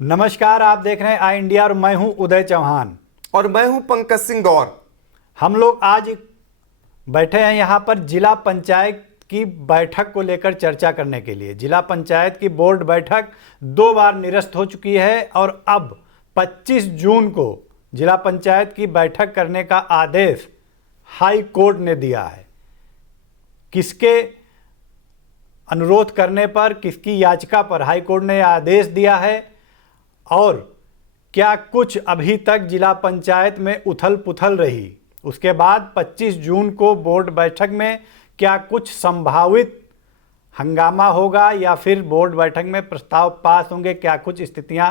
नमस्कार, आप देख रहे हैं आई इंडिया और मैं हूं उदय चौहान। और मैं हूं पंकज सिंह गौर। हम लोग आज बैठे हैं यहां पर जिला पंचायत की बैठक को लेकर चर्चा करने के लिए। जिला पंचायत की बोर्ड बैठक 2 बार निरस्त हो चुकी है और अब 25 जून को जिला पंचायत की बैठक करने का आदेश हाई कोर्ट ने दिया है। किसके अनुरोध करने पर, किसकी याचिका पर हाई कोर्ट ने आदेश दिया है और क्या कुछ अभी तक जिला पंचायत में उथल पुथल रही, उसके बाद 25 जून को बोर्ड बैठक में क्या कुछ संभावित हंगामा होगा या फिर बोर्ड बैठक में प्रस्ताव पास होंगे, क्या कुछ स्थितियां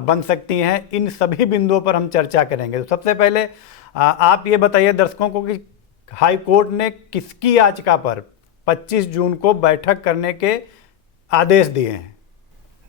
बन सकती हैं, इन सभी बिंदुओं पर हम चर्चा करेंगे। तो सबसे पहले आप ये बताइए दर्शकों को कि हाई कोर्ट ने किसकी याचिका पर 25 जून को बैठक करने के आदेश दिए हैं।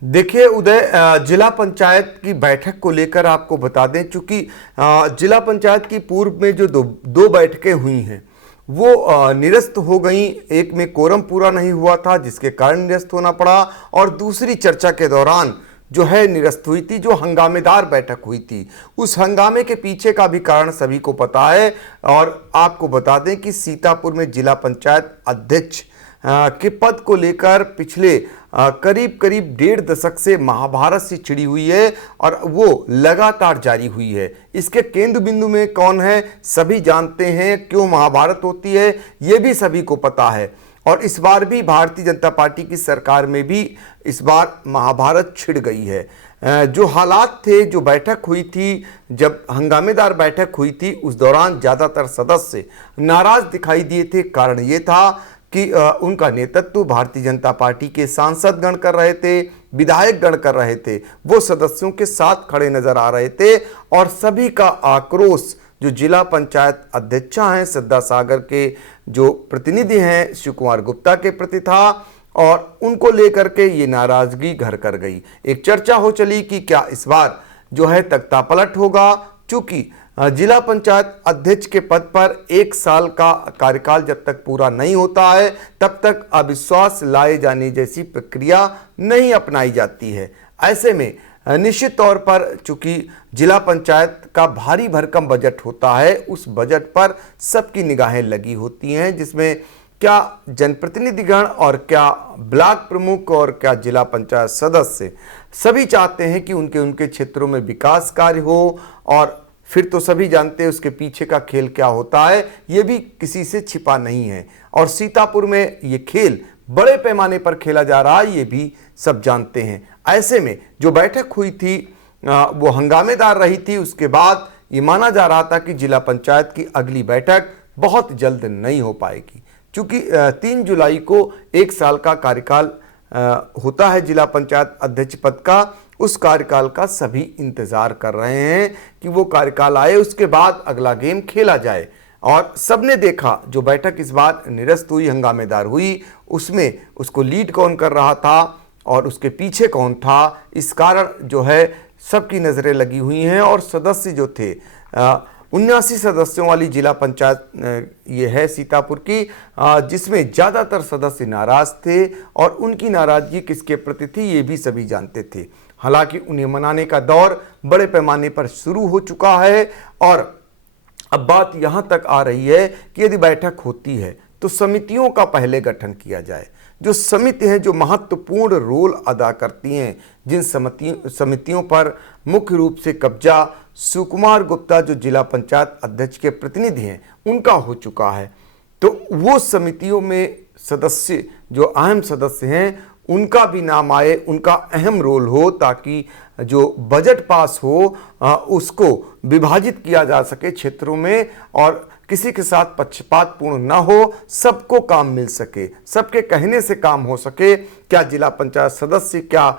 देखिए उदय, जिला पंचायत की बैठक को लेकर आपको बता दें, चूंकि जिला पंचायत की पूर्व में जो दो बैठकें हुई हैं वो निरस्त हो गई। एक में कोरम पूरा नहीं हुआ था जिसके कारण निरस्त होना पड़ा, और दूसरी चर्चा के दौरान जो है निरस्त हुई थी, जो हंगामेदार बैठक हुई थी। उस हंगामे के पीछे का भी कारण सभी को पता है। और आपको बता दें कि सीतापुर में जिला पंचायत अध्यक्ष के पद को लेकर पिछले करीब करीब 1.5 दशक से महाभारत से छिड़ी हुई है और वो लगातार जारी हुई है। इसके केंद्र बिंदु में कौन है सभी जानते हैं, क्यों महाभारत होती है ये भी सभी को पता है। और इस बार भी भारतीय जनता पार्टी की सरकार में भी इस बार महाभारत छिड़ गई है। जो हालात थे, जो बैठक हुई थी, जब हंगामेदार बैठक हुई थी, उस दौरान ज़्यादातर सदस्य नाराज दिखाई दिए थे। कारण ये था कि उनका नेतृत्व भारतीय जनता पार्टी के सांसद गण कर रहे थे, विधायक गण कर रहे थे, वो सदस्यों के साथ खड़े नजर आ रहे थे। और सभी का आक्रोश जो जिला पंचायत अध्यक्षा हैं, सिद्धा सागर के जो प्रतिनिधि हैं, शिव कुमार गुप्ता के प्रति था, और उनको लेकर के ये नाराजगी घर कर गई। एक चर्चा हो चली कि क्या इस बार जो है तख्ता पलट होगा, चूंकि जिला पंचायत अध्यक्ष के पद पर 1 साल का कार्यकाल जब तक पूरा नहीं होता है तब तक अविश्वास लाए जाने जैसी प्रक्रिया नहीं अपनाई जाती है। ऐसे में निश्चित तौर पर चूंकि जिला पंचायत का भारी भरकम बजट होता है, उस बजट पर सबकी निगाहें लगी होती हैं, जिसमें क्या जनप्रतिनिधिगण और क्या ब्लॉक प्रमुख और क्या जिला पंचायत सदस्य सभी चाहते हैं कि उनके क्षेत्रों में विकास कार्य हो। और फिर तो सभी जानते हैं उसके पीछे का खेल क्या होता है, ये भी किसी से छिपा नहीं है। और सीतापुर में ये खेल बड़े पैमाने पर खेला जा रहा है, ये भी सब जानते हैं। ऐसे में जो बैठक हुई थी वो हंगामेदार रही थी। उसके बाद ये माना जा रहा था कि जिला पंचायत की अगली बैठक बहुत जल्द नहीं हो पाएगी, क्योंकि 3 जुलाई को 1 साल का कार्यकाल होता है जिला पंचायत अध्यक्ष पद का। उस कार्यकाल का सभी इंतजार कर रहे हैं कि वो कार्यकाल आए, उसके बाद अगला गेम खेला जाए। और सबने देखा जो बैठक इस बार निरस्त हुई, हंगामेदार हुई, उसमें उसको लीड कौन कर रहा था और उसके पीछे कौन था, इस कारण जो है सबकी नज़रें लगी हुई हैं। और सदस्य जो थे 79 सदस्यों वाली जिला पंचायत ये है सीतापुर की, जिसमें ज़्यादातर सदस्य नाराज थे। और उनकी नाराजगी किसके प्रति थी ये भी सभी जानते थे। हालांकि उन्हें मनाने का दौर बड़े पैमाने पर शुरू हो चुका है। और अब बात यहाँ तक आ रही है कि यदि बैठक होती है तो समितियों का पहले गठन किया जाए। जो समिति हैं जो महत्वपूर्ण रोल अदा करती हैं, जिन समितियों पर मुख्य रूप से कब्जा शिव कुमार गुप्ता जो जिला पंचायत अध्यक्ष के प्रतिनिधि हैं उनका हो चुका है, तो वो समितियों में सदस्य जो अहम सदस्य हैं उनका भी नाम आए, उनका अहम रोल हो, ताकि जो बजट पास हो उसको विभाजित किया जा सके क्षेत्रों में और किसी के साथ पक्षपातपूर्ण ना हो, सबको काम मिल सके, सबके कहने से काम हो सके। क्या जिला पंचायत सदस्य, क्या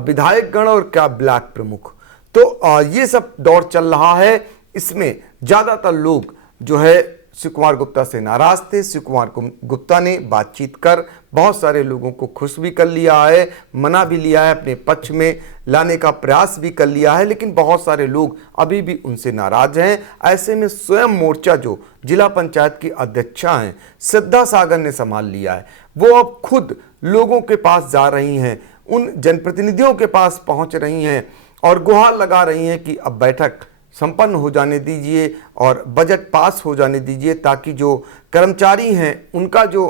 विधायक गण और क्या ब्लॉक प्रमुख, तो ये सब दौर चल रहा है। इसमें ज़्यादातर लोग जो है शिव कुमार गुप्ता से नाराज थे। शिव कुमार गुप्ता ने बातचीत कर बहुत सारे लोगों को खुश भी कर लिया है, मना भी लिया है, अपने पक्ष में लाने का प्रयास भी कर लिया है, लेकिन बहुत सारे लोग अभी भी उनसे नाराज हैं। ऐसे में स्वयं मोर्चा जो जिला पंचायत की अध्यक्षा हैं सिद्धा सागर ने संभाल लिया है, वो अब खुद लोगों के पास जा रही हैं, उन जनप्रतिनिधियों के पास पहुंच रही हैं और गुहार लगा रही हैं कि अब बैठक संपन्न हो जाने दीजिए और बजट पास हो जाने दीजिए, ताकि जो कर्मचारी हैं उनका जो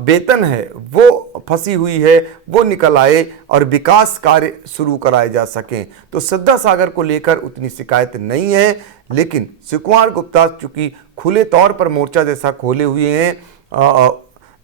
वेतन है वो फंसी हुई है वो निकल आए और विकास कार्य शुरू कराए जा सकें। तो सद्दा सागर को लेकर उतनी शिकायत नहीं है, लेकिन शिव कुमार गुप्ता चूँकि खुले तौर पर मोर्चा जैसा खोले हुए हैं,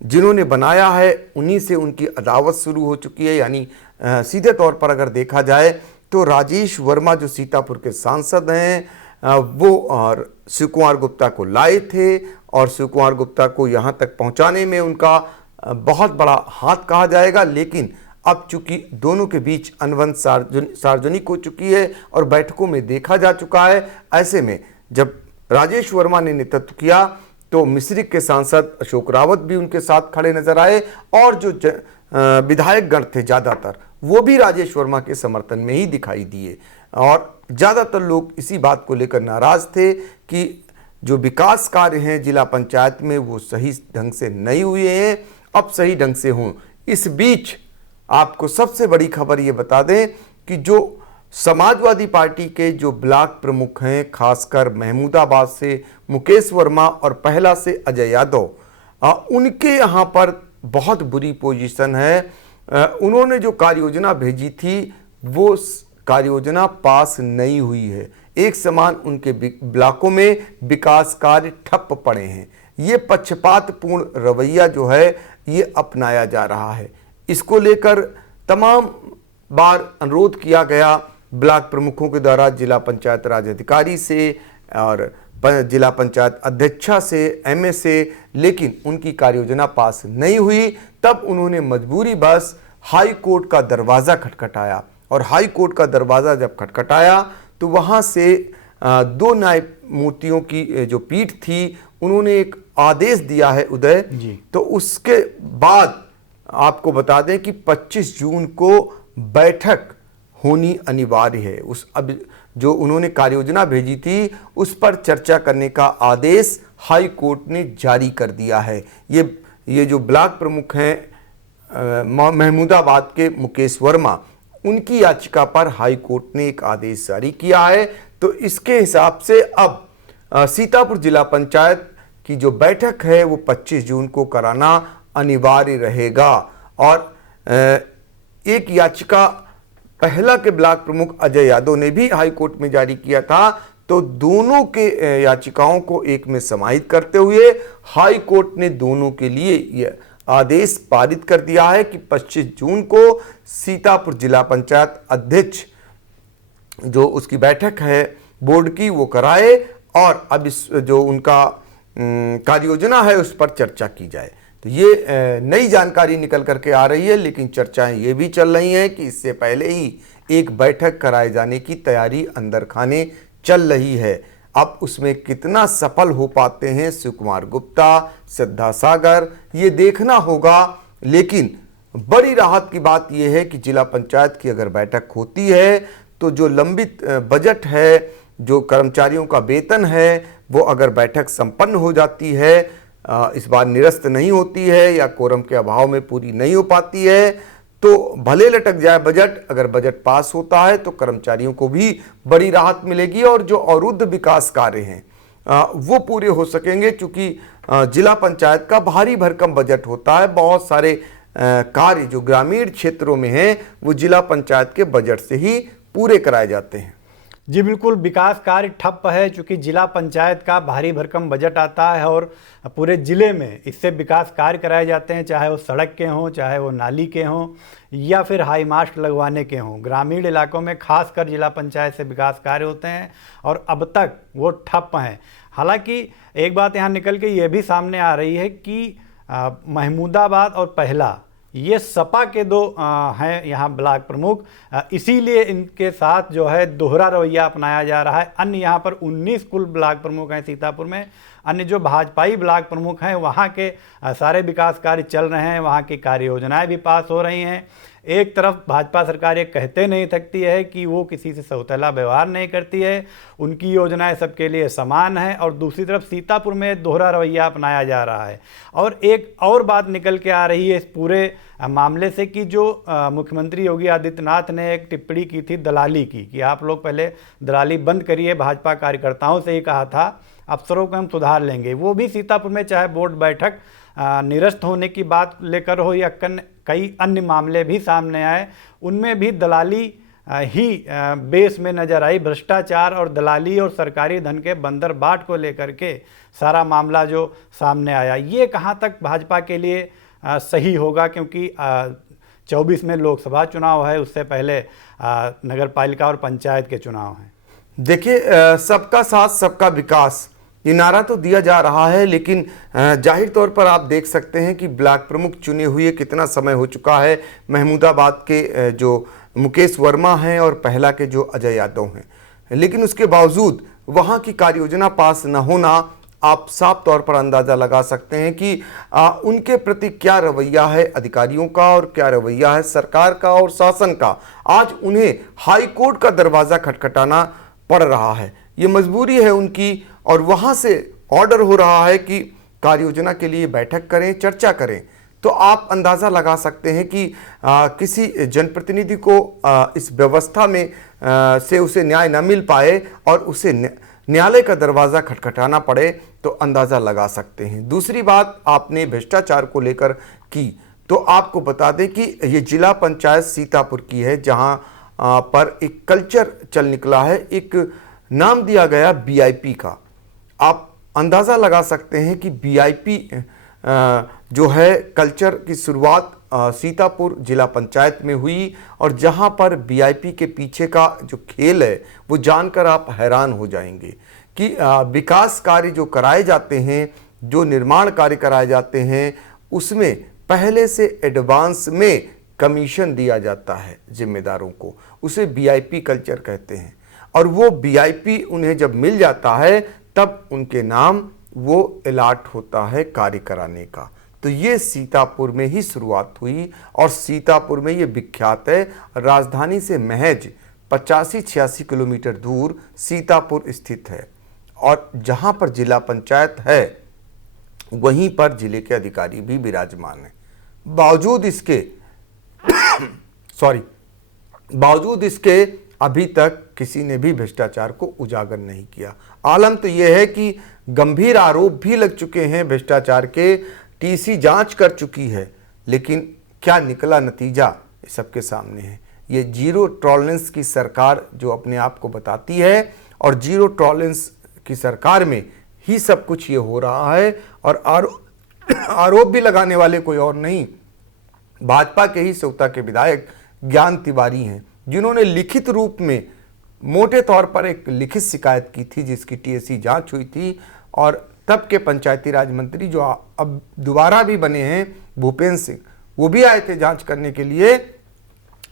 जिन्होंने बनाया है उन्हीं से उनकी अदावत शुरू हो चुकी है। यानी सीधे तौर पर अगर देखा जाए तो राजेश वर्मा जो सीतापुर के सांसद हैं वो और शिव कुमार गुप्ता को लाए थे और शिव कुमार गुप्ता को यहाँ तक पहुँचाने में उनका बहुत बड़ा हाथ कहा जाएगा। लेकिन अब चूंकि दोनों के बीच अनबन सार्वजनिक हो चुकी है और बैठकों में देखा जा चुका है, ऐसे में जब राजेश वर्मा ने नेतृत्व किया तो मिश्रिख के सांसद अशोक रावत भी उनके साथ खड़े नजर आए और जो विधायक गण थे ज़्यादातर वो भी राजेश वर्मा के समर्थन में ही दिखाई दिए और ज़्यादातर लोग इसी बात को लेकर नाराज थे कि जो विकास कार्य हैं जिला पंचायत में वो सही ढंग से नहीं हुए हैं, अब सही ढंग से हों। इस बीच आपको सबसे बड़ी खबर ये बता दें कि जो समाजवादी पार्टी के जो ब्लॉक प्रमुख हैं, खासकर महमूदाबाद से मुकेश वर्मा और पहला से अजय यादव, उनके यहाँ पर बहुत बुरी पोजीशन है। उन्होंने जो कार्य योजना भेजी थी वो कार्य योजना पास नहीं हुई है। एक समान उनके ब्लॉकों में विकास कार्य ठप पड़े हैं। ये पक्षपातपूर्ण रवैया जो है ये अपनाया जा रहा है। इसको लेकर तमाम बार अनुरोध किया गया ब्लॉक प्रमुखों के द्वारा जिला पंचायत राज अधिकारी से और जिला पंचायत अध्यक्षा से, एमए से, लेकिन उनकी कार्य योजना पास नहीं हुई। तब उन्होंने मजबूरी बस हाई कोर्ट का दरवाज़ा खटखटाया और हाई कोर्ट का दरवाज़ा जब खटखटाया तो वहाँ से दो न्यायमूर्तियों की जो पीठ थी उन्होंने एक आदेश दिया है उदय जी। तो उसके बाद आपको बता दें कि 25 जून को बैठक होनी अनिवार्य है। उस अब जो उन्होंने कार्य योजना भेजी थी उस पर चर्चा करने का आदेश हाई कोर्ट ने जारी कर दिया है। ये जो ब्लॉक प्रमुख हैं महमूदाबाद के मुकेश वर्मा, उनकी याचिका पर हाई कोर्ट ने एक आदेश जारी किया है। तो इसके हिसाब से अब सीतापुर जिला पंचायत की जो बैठक है वो 25 जून को कराना अनिवार्य रहेगा। और एक याचिका पहला के ब्लॉक प्रमुख अजय यादव ने भी हाई कोर्ट में जारी किया था। तो दोनों के याचिकाओं को एक में समाहित करते हुए हाई कोर्ट ने दोनों के लिए यह आदेश पारित कर दिया है कि 25 जून को सीतापुर जिला पंचायत अध्यक्ष जो उसकी बैठक है बोर्ड की वो कराए और अब इस जो उनका कार्य योजना है उस पर चर्चा की जाए। तो ये नई जानकारी निकल करके आ रही है, लेकिन चर्चाएं ये भी चल रही हैं कि इससे पहले ही एक बैठक कराए जाने की तैयारी अंदर खाने चल रही है। अब उसमें कितना सफल हो पाते हैं शिव कुमार गुप्ता, सद्दा सागर, ये देखना होगा। लेकिन बड़ी राहत की बात यह है कि जिला पंचायत की अगर बैठक होती है तो जो लंबित बजट है, जो कर्मचारियों का वेतन है, वो अगर बैठक संपन्न हो जाती है, इस बार निरस्त नहीं होती है या कोरम के अभाव में पूरी नहीं हो पाती है, तो भले लटक जाए बजट, अगर बजट पास होता है तो कर्मचारियों को भी बड़ी राहत मिलेगी और जो अवरुद्ध विकास कार्य हैं वो पूरे हो सकेंगे। क्योंकि जिला पंचायत का भारी भरकम बजट होता है, बहुत सारे कार्य जो ग्रामीण क्षेत्रों में हैं वो जिला पंचायत के बजट से ही पूरे कराए जाते हैं। जी बिल्कुल, विकास कार्य ठप है क्योंकि जिला पंचायत का भारी भरकम बजट आता है और पूरे ज़िले में इससे विकास कार्य कराए जाते हैं, चाहे वो सड़क के हों, चाहे वो नाली के हों या फिर हाई मास्ट लगवाने के हों। ग्रामीण इलाकों में खासकर जिला पंचायत से विकास कार्य होते हैं और अब तक वो ठप हैं। हालांकि एक बात यहाँ निकल के ये भी सामने आ रही है कि महमूदाबाद और पहला ये सपा के दो हैं यहाँ ब्लॉक प्रमुख, इसीलिए इनके साथ जो है दोहरा रवैया अपनाया जा रहा है। अन्य यहाँ पर 19 कुल ब्लॉक प्रमुख हैं सीतापुर में, अन्य जो भाजपाई ब्लॉक प्रमुख हैं वहाँ के सारे विकास कार्य चल रहे हैं, वहाँ की कार्य योजनाएं भी पास हो रही हैं। एक तरफ भाजपा सरकार ये कहते नहीं थकती है कि वो किसी से सौतेला व्यवहार नहीं करती है, उनकी योजनाएं सबके लिए समान है, और दूसरी तरफ सीतापुर में दोहरा रवैया अपनाया जा रहा है। और एक और बात निकल के आ रही है इस पूरे मामले से कि जो मुख्यमंत्री योगी आदित्यनाथ ने एक टिप्पणी की थी दलाली की, कि आप लोग पहले दलाली बंद करिए, भाजपा कार्यकर्ताओं से ही कहा था, अफसरों को हम सुधार लेंगे। वो भी सीतापुर में चाहे बोर्ड बैठक निरस्त होने की बात लेकर हो या कई अन्य मामले भी सामने आए, उनमें भी दलाली ही बेस में नजर आई। भ्रष्टाचार और दलाली और सरकारी धन के बंदर बाट को लेकर के सारा मामला जो सामने आया, ये कहाँ तक भाजपा के लिए सही होगा, क्योंकि 24 में लोकसभा चुनाव है, उससे पहले नगर पालिका और पंचायत के चुनाव हैं। देखिए, सबका साथ सबका विकास ये नारा तो दिया जा रहा है, लेकिन जाहिर तौर पर आप देख सकते हैं कि ब्लॉक प्रमुख चुने हुए कितना समय हो चुका है। महमूदाबाद के जो मुकेश वर्मा हैं और पहला के जो अजय यादव हैं, लेकिन उसके बावजूद वहाँ की कार्य योजना पास न होना, आप साफ तौर पर अंदाज़ा लगा सकते हैं कि उनके प्रति क्या रवैया है अधिकारियों का और क्या रवैया है सरकार का और शासन का। आज उन्हें हाई कोर्ट का दरवाज़ा खटखटाना पड़ रहा है, ये मजबूरी है उनकी, और वहाँ से ऑर्डर हो रहा है कि कार्य योजना के लिए बैठक करें, चर्चा करें। तो आप अंदाज़ा लगा सकते हैं कि किसी जनप्रतिनिधि को इस व्यवस्था में से उसे न्याय न मिल पाए और उसे न्यायालय का दरवाज़ा खटखटाना पड़े, तो अंदाज़ा लगा सकते हैं। दूसरी बात आपने भ्रष्टाचार को लेकर की, तो आपको बता दें कि ये जिला पंचायत सीतापुर की है, जहां पर एक कल्चर चल निकला है, एक नाम दिया गया वीआईपी का। आप अंदाज़ा लगा सकते हैं कि वीआईपी जो है कल्चर की शुरुआत सीतापुर जिला पंचायत में हुई, और जहां पर वीआईपी के पीछे का जो खेल है वो जानकर आप हैरान हो जाएंगे कि विकास कार्य जो कराए जाते हैं, जो निर्माण कार्य कराए जाते हैं, उसमें पहले से एडवांस में कमीशन दिया जाता है जिम्मेदारों को, उसे वीआईपी कल्चर कहते हैं। और वो वीआईपी उन्हें जब मिल जाता है तब उनके नाम वो अलॉट होता है कार्य कराने का। तो ये सीतापुर में ही शुरुआत हुई, और सीतापुर में ये विख्यात है। राजधानी से महज 85-86 किलोमीटर दूर सीतापुर स्थित है, और जहाँ पर जिला पंचायत है वहीं पर जिले के अधिकारी भी विराजमान हैं। बावजूद इसके अभी तक किसी ने भी भ्रष्टाचार को उजागर नहीं किया। आलम तो यह है कि गंभीर आरोप भी लग चुके हैं भ्रष्टाचार के, टीसी जांच कर चुकी है, लेकिन क्या निकला नतीजा सबके सामने है। ये जीरो टॉलरेंस की सरकार जो अपने आप को बताती है, और जीरो टॉलरेंस की सरकार में ही सब कुछ ये हो रहा है। और आरोप भी लगाने वाले कोई और नहीं, भाजपा के ही सौता के विधायक ज्ञान तिवारी हैं, जिन्होंने लिखित रूप में मोटे तौर पर एक लिखित शिकायत की थी, जिसकी टीएससी जांच हुई थी। और तब के पंचायती राज मंत्री जो अब दोबारा भी बने हैं, भूपेंद्र सिंह, वो भी आए थे जांच करने के लिए,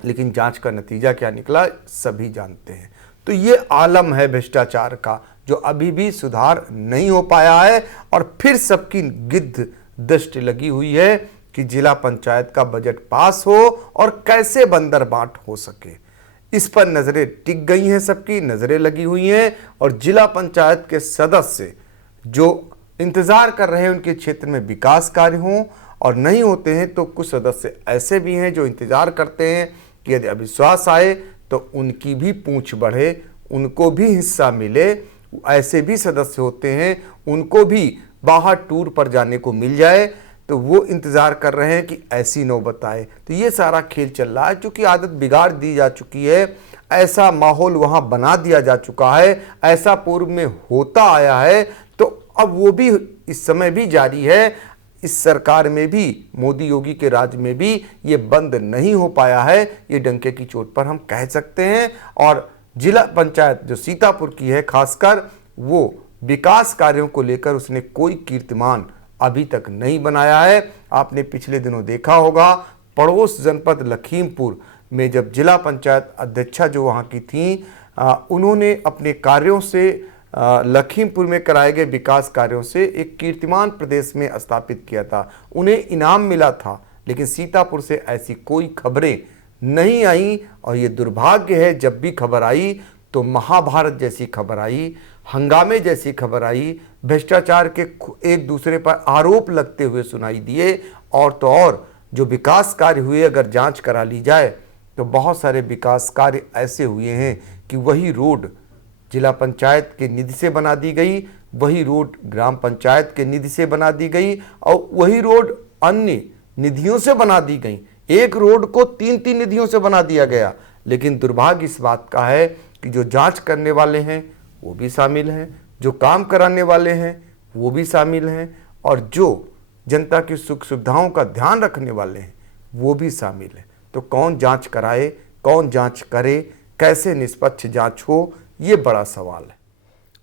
लेकिन जांच का नतीजा क्या निकला सभी जानते हैं। तो ये आलम है भ्रष्टाचार का, जो अभी भी सुधार नहीं हो पाया है, और फिर सबकी गिद्ध दृष्टि लगी हुई है कि जिला पंचायत का बजट पास हो और कैसे बंदर बाट हो सके। इस पर नजरें टिक गई हैं, सबकी नजरें लगी हुई हैं, और जिला पंचायत के सदस्य जो इंतजार कर रहे हैं उनके क्षेत्र में विकास कार्य हों, और नहीं होते हैं तो कुछ सदस्य ऐसे भी हैं जो इंतजार करते हैं कि यदि अविश्वास आए तो उनकी भी पूंछ बढ़े, उनको भी हिस्सा मिले। ऐसे भी सदस्य होते हैं, उनको भी बाहर टूर पर जाने को मिल जाए, तो वो इंतज़ार कर रहे हैं कि ऐसी नौबत आए। तो ये सारा खेल चल रहा है, चूँकि आदत बिगाड़ दी जा चुकी है, ऐसा माहौल वहाँ बना दिया जा चुका है, ऐसा पूर्व में होता आया है, तो अब वो भी इस समय भी जारी है। इस सरकार में भी, मोदी योगी के राज में भी ये बंद नहीं हो पाया है, ये डंके की चोट पर हम कह सकते हैं। और जिला पंचायत जो सीतापुर की है खासकर, वो विकास कार्यों को लेकर उसने कोई कीर्तिमान अभी तक नहीं बनाया है। आपने पिछले दिनों देखा होगा, पड़ोस जनपद लखीमपुर में जब जिला पंचायत अध्यक्षा जो वहाँ की थी, उन्होंने अपने कार्यों से लखीमपुर में कराए गए विकास कार्यों से एक कीर्तिमान प्रदेश में स्थापित किया था, उन्हें इनाम मिला था। लेकिन सीतापुर से ऐसी कोई खबरें नहीं आई। और ये दुर्भाग्य है, जब भी खबर आई तो महाभारत जैसी खबर आई, हंगामे जैसी खबर आई, भ्रष्टाचार के एक दूसरे पर आरोप लगते हुए सुनाई दिए। और तो और जो विकास कार्य हुए, अगर जांच करा ली जाए तो बहुत सारे विकास कार्य ऐसे हुए हैं कि वही रोड जिला पंचायत के निधि से बना दी गई, वही रोड ग्राम पंचायत के निधि से बना दी गई, और वही रोड अन्य निधियों से बना दी गई। एक रोड को 3-3 निधियों से बना दिया गया। लेकिन दुर्भाग्य इस बात का है कि जो जांच करने वाले हैं वो भी शामिल हैं, जो काम कराने वाले हैं वो भी शामिल हैं, और जो जनता की सुख सुविधाओं का ध्यान रखने वाले हैं वो भी शामिल हैं। तो कौन जांच कराए, कौन जांच करे, कैसे निष्पक्ष जांच हो, ये बड़ा सवाल है।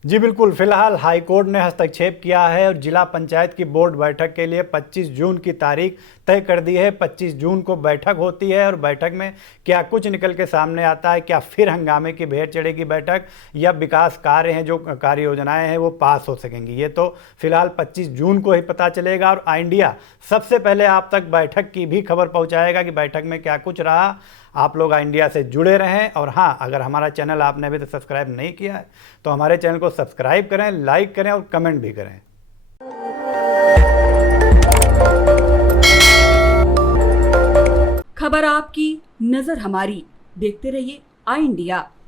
जी बिल्कुल, फिलहाल हाईकोर्ट ने हस्तक्षेप किया है और जिला पंचायत की बोर्ड बैठक के लिए 25 जून की तारीख तय कर दी है। 25 जून को बैठक होती है और बैठक में क्या कुछ निकल के सामने आता है, क्या फिर हंगामे की भेंट चढ़ेगी बैठक, या विकास कार्य हैं, जो कार्य योजनाएं हैं वो पास हो सकेंगी, ये तो फिलहाल 25 जून को ही पता चलेगा। और इंडिया सबसे पहले आप तक बैठक की भी खबर पहुँचाएगा कि बैठक में क्या कुछ रहा। आप लोग इंडिया से जुड़े रहें। और हाँ, अगर हमारा चैनल आपने अभी तक सब्सक्राइब नहीं किया है तो हमारे चैनल को सब्सक्राइब करें, लाइक करें और कमेंट भी करें। खबर आपकी, नजर हमारी। देखते रहिए आई इंडिया।